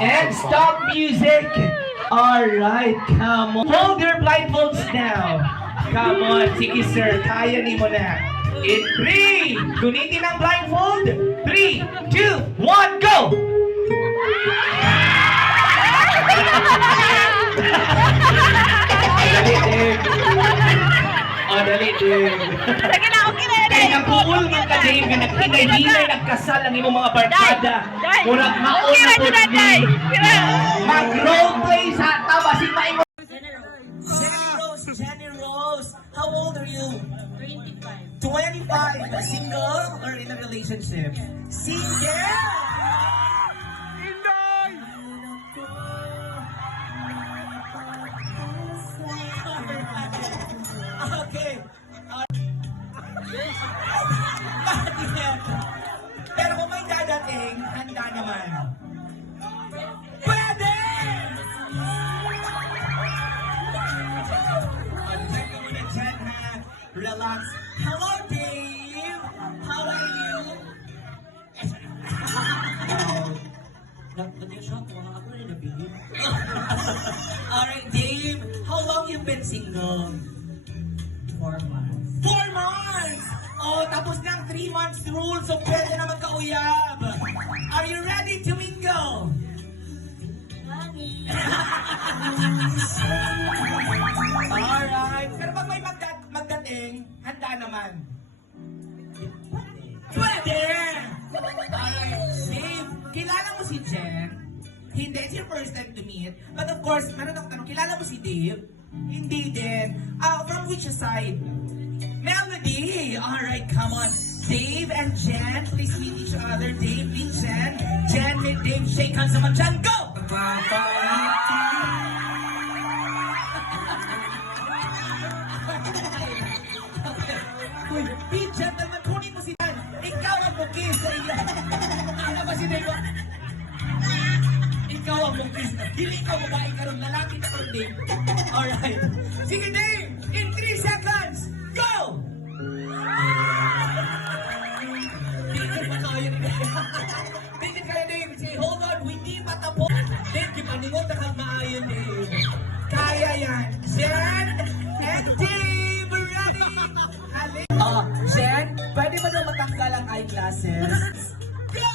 And stop music. Alright, come on. Hold your blindfolds now. Come on, sige sir, kaya ni mo na. In 3, gunitin ang blindfold. 3, 2, 1, go! Dali, Dave. Oh, dali, Dave. Sige na, okay na. Kaya nakuul man ka, Dave, nga naghinay-hinay, nagkasal ang imong mga barkada. Murag maon Okay na na, po Day. mag-roleplay sa taba, si Maimo. Jenny Rose, how old are you? 25. 25. Single or in a relationship? Single! Okay. Pero kung may dadating, handa naman. Pwede! Check ka muna dyan, ha? Relax. Hello, Dave! How are you? Nag-shock mo, ako rin nabili. Alright, Dave, how long you been single? 4 months. 4 months! Oh, tapos na ang 3 months rule, so pwede na magkauyab. Are you ready to mingle? Alright, pero pag may magdating, handa naman. Pwede! Alright, Dave, kilala mo si Jen? Hindi, it's your first time to meet. But of course, meron akong tanong, kilala mo si Dave? Hindi din. From which side? Melody! Alright, come on. Dave and Jen, please meet each other. Dave, meet Jen. Jen, meet Dave. Shake hands naman dyan. Go! Uy, meet Jen naman. Kunin mo si Jen. Ikaw ang bukis sa iyo. Ano ba si Dave? Ikaw ang bukis. Hindi ikaw babae ka rin. Lalaki ka rin, Dave. Alright. Sige, Dave. In 3 seconds. Go! Tingin pa kaya ni Dave. Tingin kaya, Dave. Say, hold on. Hindi pa tapos. Dave, di maningot na kang maayon, Dave. Kaya yan. Jen and Dave, ready? Jen, pwede ba daw matanggal ang eyeglasses? Go!